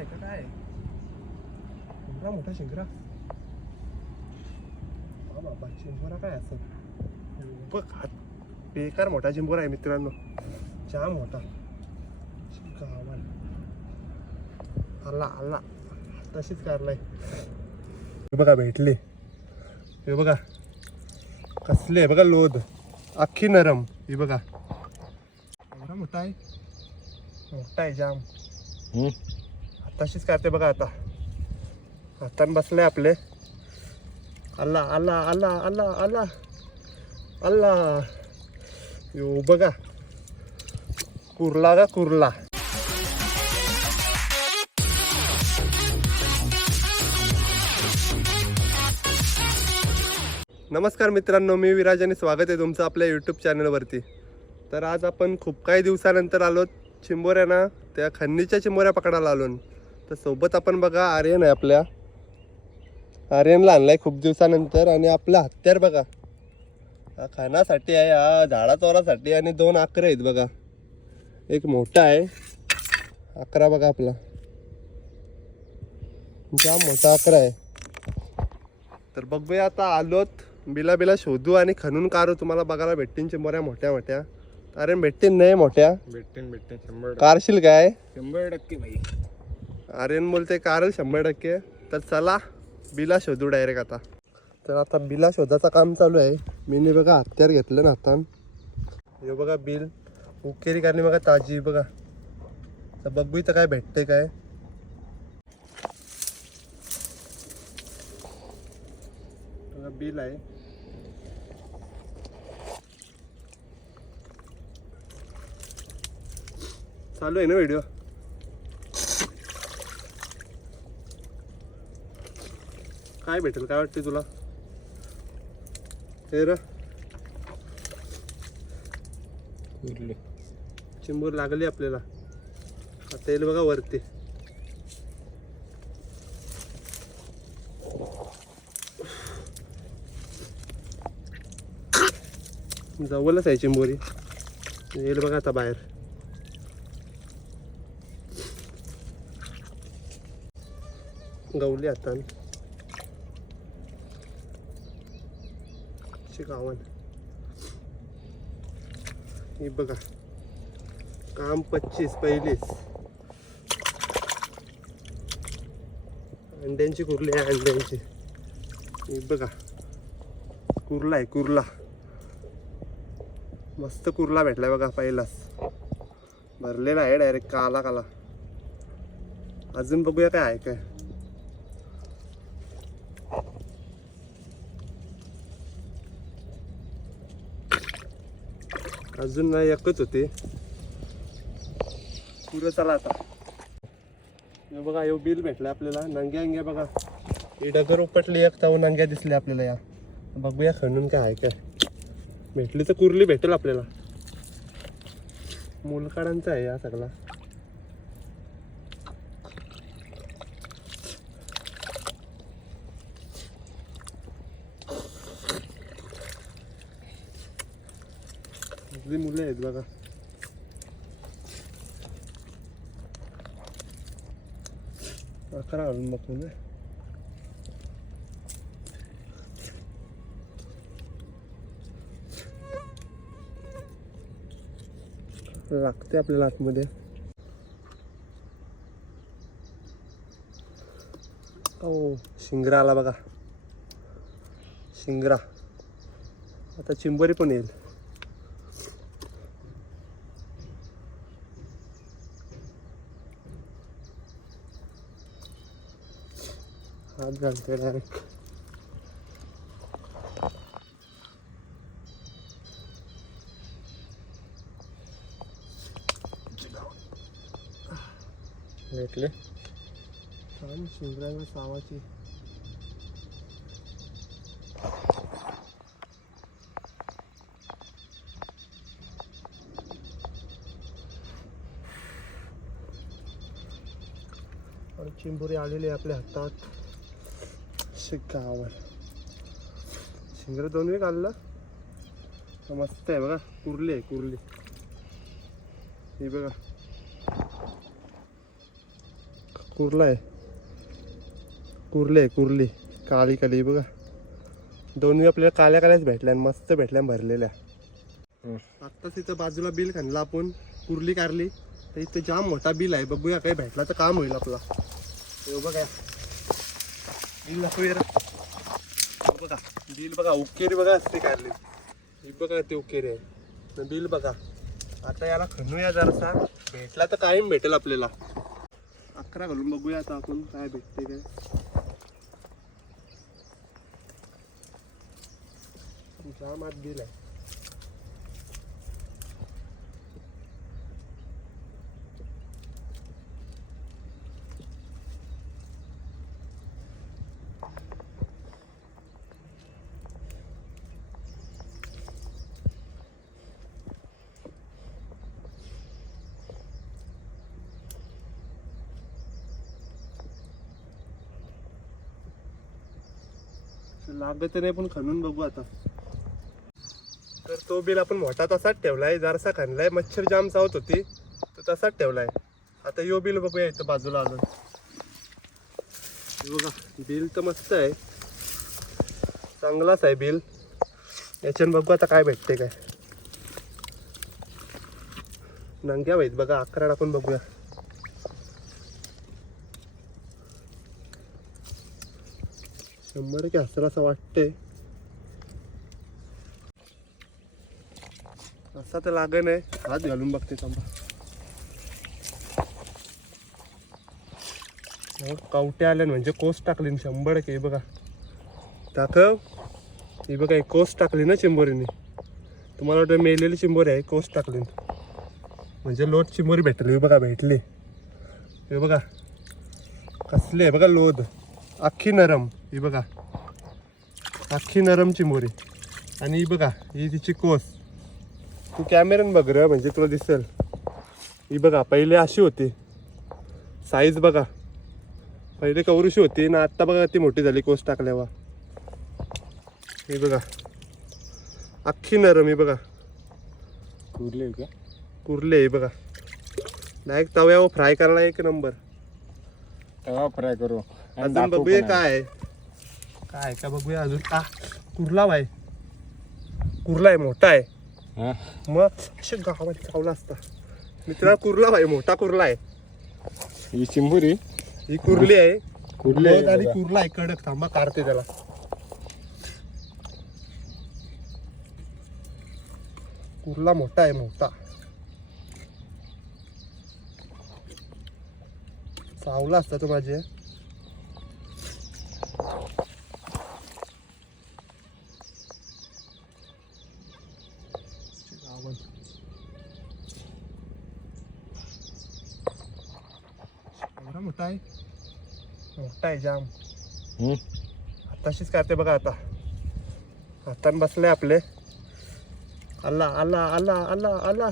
आहे का काय? शिंगरा मोठा शिंगरा. हा बाबा चिंबोरा काय असं? बघ हात बेकार मोठा चिंबोरा आहे मित्रांनो. जाम मोठा. गावाला. आला आला. तशीच कारलाय. हे बघा भेटले. हे बघा. कसले बघा लोद. अख्खी नरम. हे बघा. मोठा आहे? मोठा आहे जाम. तशीच करते बघा आता. हातान बसले आपले. आला आला आला आला आला आला यो बघा. कुर्ला का कुर्ला. नमस्कार मित्रांनो मी विराज आणि स्वागत आहे तुमचं आपल्या यूट्यूब चॅनलवरती तर आज आपण खूप काही दिवसानंतर आलो चिंबोऱ्यांना त्या खन्नीच्या चिंबोऱ्या पकडायला आलो. तर सोबत आपण बघा आर्यन आहे आपल्या. आर्यनला आणलाय खूप दिवसानंतर आणि आपलं हत्यार बघा. हा खाण्यासाठी आहे हा झाडा चोरासाठी आणि दोन अकरा आहेत बघा. एक मोठा आहे. अकरा बघा आपला. जाम मोठा अकरा आहे. तर बघूया आता आलोत. बिला बिला शोधू आणि खणून काढू. तुम्हाला बघायला भेटतील चिंबोऱ्या मोठ्या मोठ्या. अरे भेटतील नाही मोठ्या. भेटते भेटते शंभर कारशील काय? शंभर टक्के भाई. आर्यन बोलते कारण शंभर टक्के. तर चला बिला शोधू डायरेक्ट आता. तर आता बिला शोधाचं काम चालू आहे. मीने बघा हत्यार घेतलं ना आता. हे बघा बिल. उकेरी करणे बघा ताजी बघा. तर बघू इथं काय भेटते काय. बिल आहे. चालू आहे ना व्हिडिओ काय भेटेल? काय वाटते तुला? हे र. चिंबूर लागली आपल्याला. आता येईल बघा वरती. जवळच आहे चिंबोरी. येईल बघा आता बाहेर. गवली आता. गावन हे बघा. काम पच्चीस पहिलीच अंड्यांची कुर्ली आहे अंड्यांची. हे बघा. कुर्ला आहे कुर्ला. मस्त कुर्ला भेटलाय बघा पहिलाच. भरलेला आहे डायरेक्ट काला काला अजून बघूया काय आहे काय. अजून नाही एकच होते. पुरं चला आता. हे बघा हे बिल भेटलं आपल्याला. नंग्या अंग्या बघा. हे डगर उपटली एक ताऊ नंग्या दिसल्या आपल्याला या. बघूया खणून काय आहे काय. भेटली तर कुर्ली भेटेल आपल्याला. मुलकाडांचा आहे या सगळा इथली मुलं आहेत बघा. अकरा घालून बघून ना लागते आपल्याला आतमध्ये ओ शिंगरा आला बघा. शिंगरा. आता चिंबरी पण येईल. हात घालते डायरेक्ट भेटले. छान शिंगराला सावाची. चिंबुरी आलेली आहे आपल्या हातात. शिकावर शिंगर दोन वेळ काढला मस्त आहे बघा कुर्ली आहे कुर्ली. ही बघा. कुर्ला आहे. कुर्ली आहे कुर्ली. काळी काळी बघा. दोन्ही आपल्याला काळ्या काळ्याच भेटल्या मस्त भेटल्या भरलेल्या. आत्ताच इथं बाजूला बिल खाणलं आपण. कुर्ली कारली. तर इथं जाम मोठा बिल आहे. बघूया काही भेटला तर काम होईल आपला. हे बघा. बिल दाखव यार बघा बिल बघा उकेरी बघा असते कारली ही बघा ते उकेरी आहे. बिल बघा. आता याला खणूया जरासा. भेटला तर कायम भेटेल आपल्याला. अकरा घालून बघूया आता आपण काय भेटते काय. जाम आत बिल आहे लागत नाही पण खणून बघू आता. तर तो बिल आपण मोठा तसाच ठेवलाय जरासा खणलाय मच्छर जाम चावत होती तो तसाच ठेवलाय. आता यो बिल बघूया इथं बाजूला अजून. बघा बिल तर मस्त आहे. चांगलाच आहे बिल. याच्यानं बघू आता काय भेटते काय. नंग्या माहीत बघा अकरा आपण बघूया. शंभर की असेल असं वाटतंय. असा तर लागण आहे. हात घालून बघते थांबा. कावटे आले म्हणजे कोस टाकली ना शंभर के हे बघा. दाखव. हे बघा ही कोस टाकली ना चिंबोरीने. तुम्हाला वाटतं मेलेली चिंबोरी आहे कोस टाकली म्हणजे लोट चिंबोरी भेटली बघा भेटली. हे बघा. कसली आहे बघा लोद. अख्खी नरम. ही बघा. अख्खी नरम चिंबोरी आणि ही बघा ही तिची कोस. तू कॅमेऱ्यान बघ र म्हणजे तुला दिसेल. ही बघा पहिले अशी होती. साईज बघा. पहिले कवरुशी होती ना आत्ता बघा ती मोठी झाली कोस टाकल्यावर. ही बघा. अख्खी नरम ही बघा. कुर्ली का? कुर्ले ही बघा. डायरेक्ट तव्यावर फ्राय करायला एक नंबर तवा फ्राय करू. अजून बघूया काय आहे. काय का बघूया अजून. आ कुर्ला आहे कुर्ला आहे मोठा आहे. हा? मग अशा गावामध्ये चावला असता. मित्रा कुर्ला आहे मोठा कुर्ला आहे. ही चिंबुरी ही कुर्ली आहे. कुर्ली आहे आणि बघा. कुर्ला आहे कडक. थांबा काढते त्याला. कुर्ला मोठा आहे मोठा. चावला असता तो माझे. एवढा मोठा आहे. मोठा आहे जाम. हम्म. तशीच करते बघा आता. हातान बसले आपले. आला आला आला आला आला.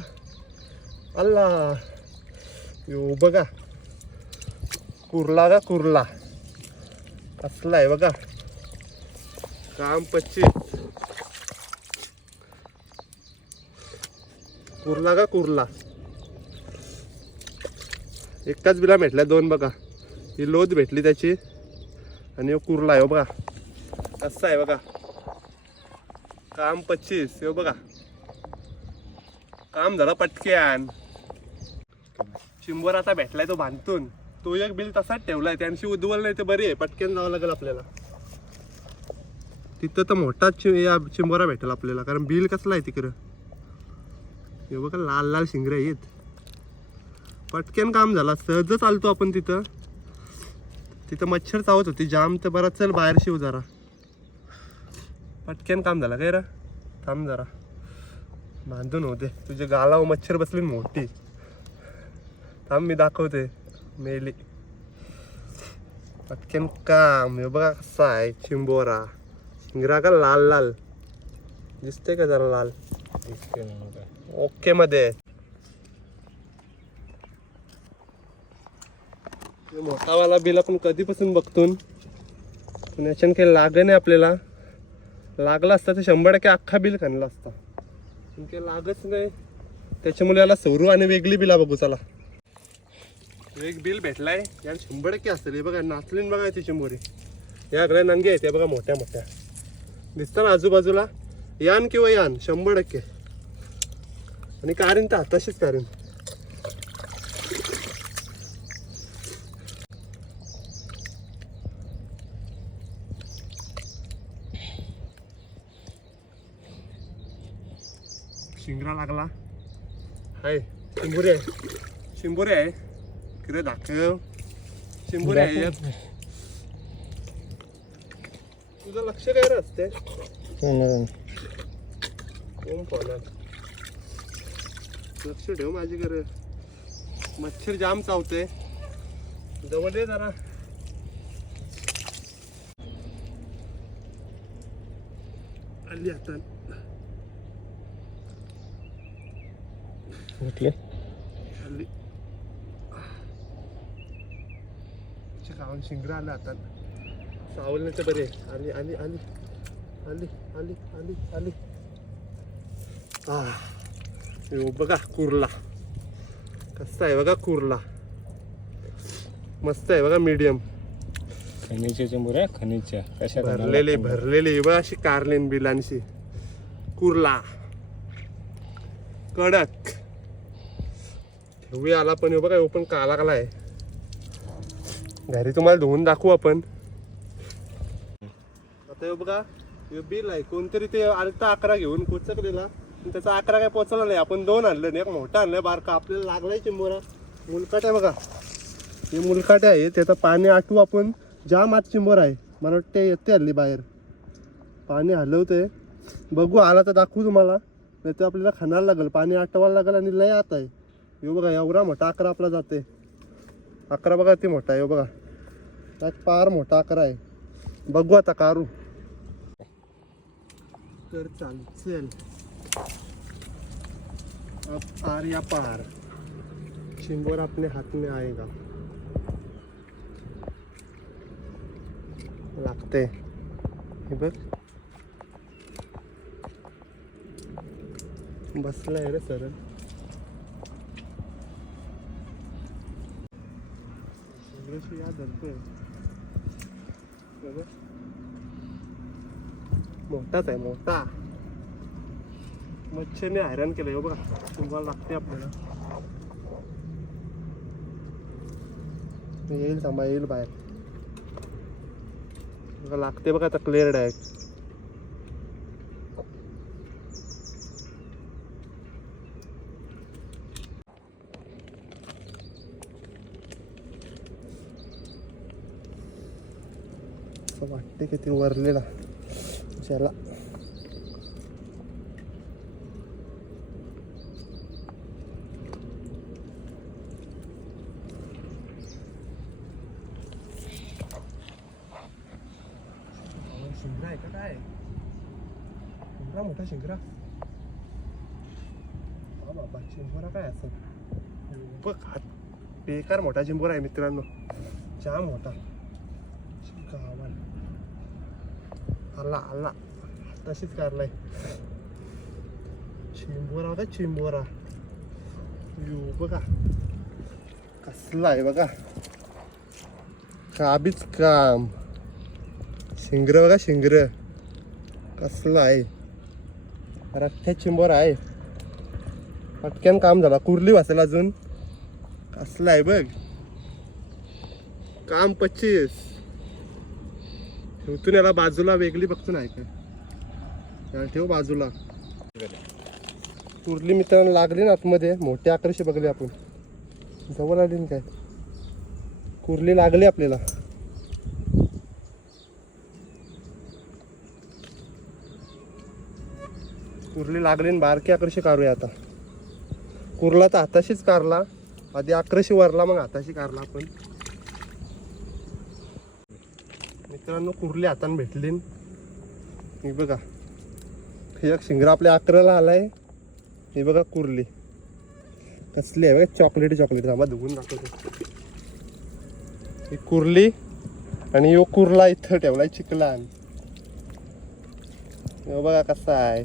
आला. यो बघा. कुर्ला का कुर्ला? कसला आहे बघा. काम पच्चीस. कुर्ला का कुर्ला? एकाच बिला भेटल्या दोन बघा. ही लोद भेटली त्याची. आणि हो कुर्ला आहे हो बघा. कसा आहे बघा. काम पच्चीस हो बघा. काम झालं पटक्यान. चिंबर आता भेटलाय तो बांधतून तो एक बिल तसाच ठेवलाय त्यांशी उद्वल नाही ते बरी आहे. पटक्यान जावं लागेल आपल्याला. तिथं तर मोठाच या चिंबोरा भेटेल आपल्याला कारण बिल कसला आहे तिकडं? हे बघा लाल लाल शिंगरे आहेत. पटक्यान काम झाला. सहज चालतो आपण तिथं. तिथं मच्छर चावत होती. जाम तर बरं चल बाहेर शिव जरा. पटक्यान काम झालं काय रा? थांब जरा. बांधून होते तुझे गालावर मच्छर बसली मोठी. थांब मी दाखवते. मेली. पटक्यान काम. हे बघा कसा आहे. चिंबोरा. शिंगरा का लाल लाल? दिसते का जरा लाल. ओके मध्ये. मोठावाला बिल आपण कधीपासून बघतो पण याच्यानं काही लागे नाही आपल्याला. लागला असता तर शंभर टक्के अख्खा बिल खाणला असता. पण काही लागच नाही. त्याच्यामुळे याला सौरू आणि वेगळी बिला बघू चला. एक बिल भेटलाय याला शंभर टक्के असेल हे बघा नाचलीन बघा ती चिंबोरी याकडे नंगे आहेत त्या बघा मोठ्या मोठ्या. दिसतं ना आजूबाजूला? यान किंवा यान शंभर टक्के. आणि कारीन तर तशीच कारीन शिंगरा लागला. हाय शिंबोरी आहे. शिंबोरी आहे. इकडे दाखव. शिंबोरी आहे यात. तुझं लक्ष काय रे असते कोण फोनात लक्ष ठेव माझी घर. मच्छर जाम चावते जवळ ये जरा. आली आता. आली गावात शिंगर आलं आता. सावलण्याचं बरे. आली आली आली. आली आली आली आली. आ यो बघा कुर्ला. कसा आहे बघा कुर्ला. मस्त आहे बघा मीडियम खनिजच्या चिंबोऱ्या खनिजच्या कशा भरलेली भरलेली. ही बघा अशी कारलेन बिलांशी कुर्ला. कडक. ठेवूया आला पण ह्यो बघा ह्यो पण काला काला आहे घरी तुम्हाला धुवून दाखवू आपण. आता येऊ बघा हे बिल आहे. कोणतरी ते आलता अकरा घेऊन कोचकलेला. पण त्याचा अकरा काय पोचला नाही. आपण दोन आणलं नाही. एक मोठा आणलं बारका. आपल्याला लागलाय चिंबोरा. मुलकाट आहे बघा. हे मुलकाटे आहे. त्याचं पाणी आटवू आपण. जाम आत चिंबोर आहे. मला वाटते येते हल्ली बाहेर. पाणी हलवते बघू आला तर दाखवू तुम्हाला. नाही तर आपल्याला खाणायला लागेल. पाणी आटवायला लागेल आणि लय आत आहे. हे बघा एवढा मोठा अकरा आपला जाते. अकरा बघा ते मोठा आहे हे बघा. त्यात पार मोठा अकरा आहे. बघू आता कारू तर चाल चल अब पार या पार. चिंबोर अपने हाथ में आएगा लागते. हे बघ. बसलाय रे सर या धरतोय. बघ. मोठाच आहे मोठा. मच्छरने हैराण केलं हो बघा. तुम्हाला लागते आपल्याला. येईल थांबा येईल बाहेर. बघा लागते बघा आता क्लिअर डायरेक्ट असं वाटते की ते वरलेला ज्याला शिंगरा काय शिंगरा मोठा शिंगरा बाबा चिंबोरा काय असं बघ हात बेकार मोठा चिंबोरा आहे मित्रांनो जाम मोठा गावाला आला आला तशीच कारलाय चिंबोरा बघा चिंबोरा यो बघा कसला आहे बघा काबीच काम शिंगर बघा शिंगर कसलं आहे रख्या चिंबर आहे पटक्यान काम झाला कुर्ली वाचेल अजून कसलं आहे बघ काम पच्चीस ठेवतून याला बाजूला वेगळी बघतो नाही काय ठेव बाजूला. कुर्ली मित्रांनो लागली ना आतमध्ये. मोठे आकर्षी बघले आपण. जवळ आली ना काय? कुर्ली लागली आपल्याला. कुर्ली लागली आणि बारकी आकर्षी काढूया आता. कुर्ला तर हाताशीच कारला आधी आकर्षी वरला मग हाताशी कारला आपण. मित्रांनो कुर्ली हाताने भेटले. ही बघा. हे एक शिंगरा आपल्या अकराला आलाय. ही बघा कुर्ली. कसली आहे बघा चॉकलेटी चॉकलेट थांबा धुवून दाखवतो. ही कुर्ली आणि यो कुर्ला इथं ठेवलाय चिकलान बघा कसा आहे.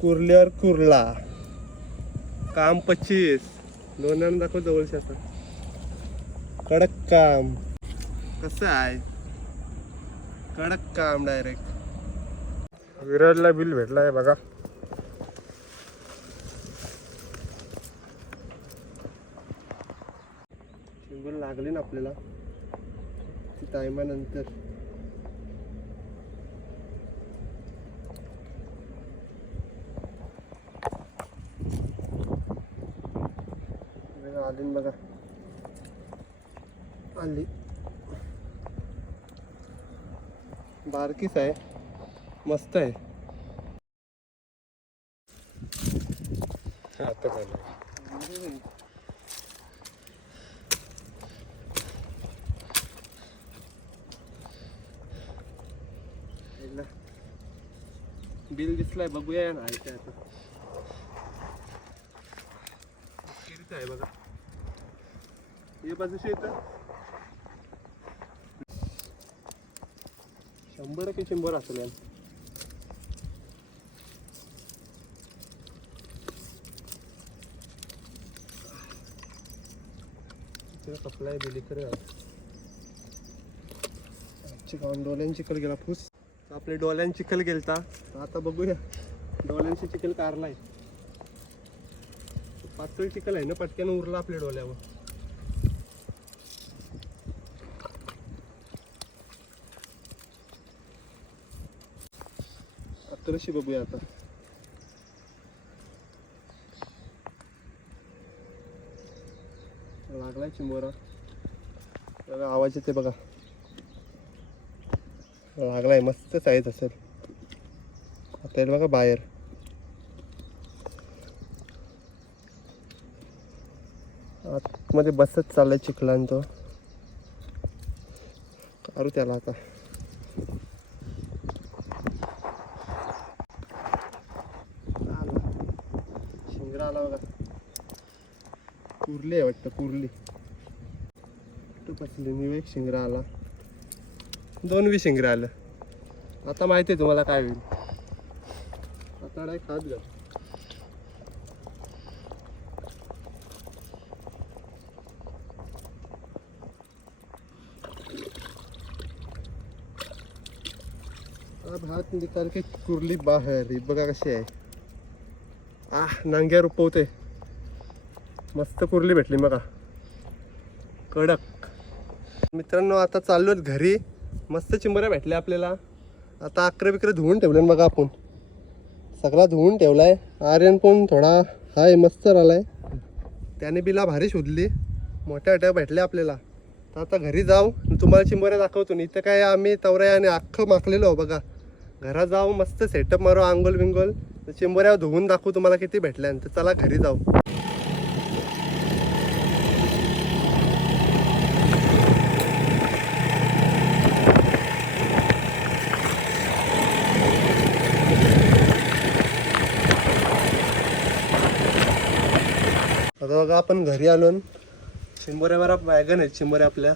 कुर्ल्यावर कुर्ला. काम पच्चीस. दोन दाखव जवळचे आता. कडक काम. कसं आहे? कडक काम डायरेक्ट विराजला बिल भेटला आहे बघा. शिंगल लागले ना आपल्याला. टायमानंतर. आली ना बघा. आली. बारकीच आहे. मस्त आहे. आता झालं बिल दिसलाय बघूया ना. आहे ते आता. कितीचं आहे बघा? हे बाजूशी येतं शंभर की शंभर असेल सप्लाय कसलाय दिली खरं आजची चिखल गेला फुस. आपले डोळ्यांची चिखल गेलता. आता बघूया. डोल्यांची चिखल कारलाय. पातळ चिखल आहे ना पटक्यानं उरला आपल्या डोळ्यावर. कशी बघूया आता. लागलाय चिंबोरा. बघा आवाज येते बघा. लागलाय मस्त साईज असेल आता येईल बघा बाहेर. आतमध्ये बसच चाललाय चिखलांतो तो त्याला आता आला. शिंगरा आला बघा. कुर्ली आहे वाटतं कुर्ली. मी एक शिंगरा आला. दोन वी शिंगरे आलं. आता माहिती आहे तुम्हाला काय होईल. आता नाही खात घाल. अब हात निकाल के कुर्ली बाहेर बघा कशी आहे. आ नांग्या रुपवते. मस्त कुर्ली भेटली बघा. कडक. मित्रांनो आता चाललो आहेत घरी. मस्त चिंबऱ्या भेटल्या आपल्याला. आता अकरा बिकरं धुवून ठेवले बघा आपण. सगळा धुवून ठेवला आहे आर्यन पण थोडा हाय मस्त राहिला आहे त्याने बिला भारी शोधली. मोठ्या मोठ्या भेटल्या आपल्याला. तर आता घरी जाऊ. तुम्हाला चिंबऱ्या दाखवतो. इथं काय आम्ही तवऱ्या आणि अख्खं माखलेलो बघा. घरा जाऊ मस्त सेटअप मारू आंगोल बिंगोल तर चिंबऱ्या धुवून दाखवू तुम्हाला किती भेटल्या तर चला घरी जाऊ. आता बघा आपण घरी आलो चिंबोऱ्यावर वॅगन आहेत चिंबोऱ्या आपल्या.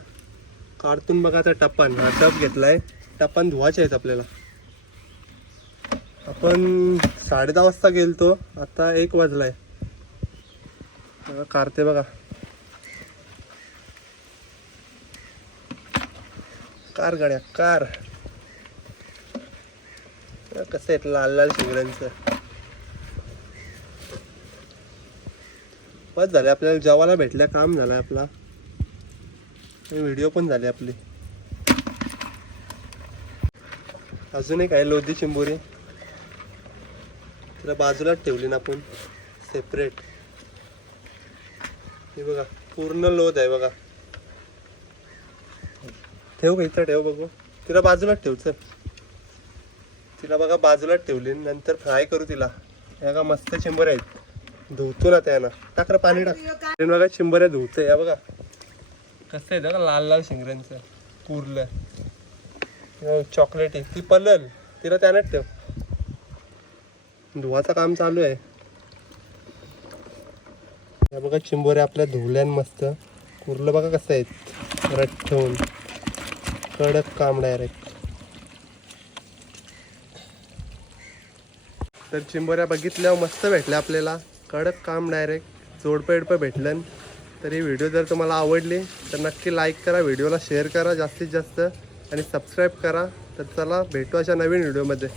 काढतून बघा आता टप्पान हा टप घेतलाय. टप्पान धुवायचे आहेत आपल्याला. आपण साडे दहा वाजता गेलतो. आता एक वाजलाय. कारते बघा. कार गाड्या कार. कसं आहेत लाल लाल शिंगड्यांचं बस झाले आपल्याला जेवायला भेटल्या काम झालं आपला. व्हिडिओ पण झाले आपली. अजून एक आहे लोधी चिंबोरी. तिला बाजूलाच ठेवली ना आपण. सेपरेट हे बघा पूर्ण लोद आहे बघा. ठेव का इथं? ठेव बघू. तिला बाजूलाच ठेव चल. तिला बघा बाजूलाच ठेवली. नंतर फ्राय करू तिला. या का मस्त चिंबर आहेत. धुवतो ना त्यानं टाक पाणी टाक. बघा बघा चिंबऱ्या धुवतंय. या बघा. कसं आहे बघा लाल लाल शिंगऱ्यांचं. पुरलं चॉकलेटी ती पलल. तिला त्यानंच ठेव. धुवाचं काम चालू आहे. या बघा चिंबोऱ्या आपल्या धुवल्यान मस्त. कुर्लं बघा कसं आहेत. रट ठेवून. कडक काम डायरेक्ट तर चिंबोऱ्या बघितल्यावर मस्त भेटल्या आपल्याला. कडक काम डायरेक्ट जोडपेडपं भेटलं तर ही व्हिडिओ जर तुम्हाला आवडली तर नक्की लाईक करा व्हिडिओला शेअर करा जास्तीत जास्त. आणि सबस्क्राईब करा. तर चला भेटू अशा नवीन व्हिडिओमध्ये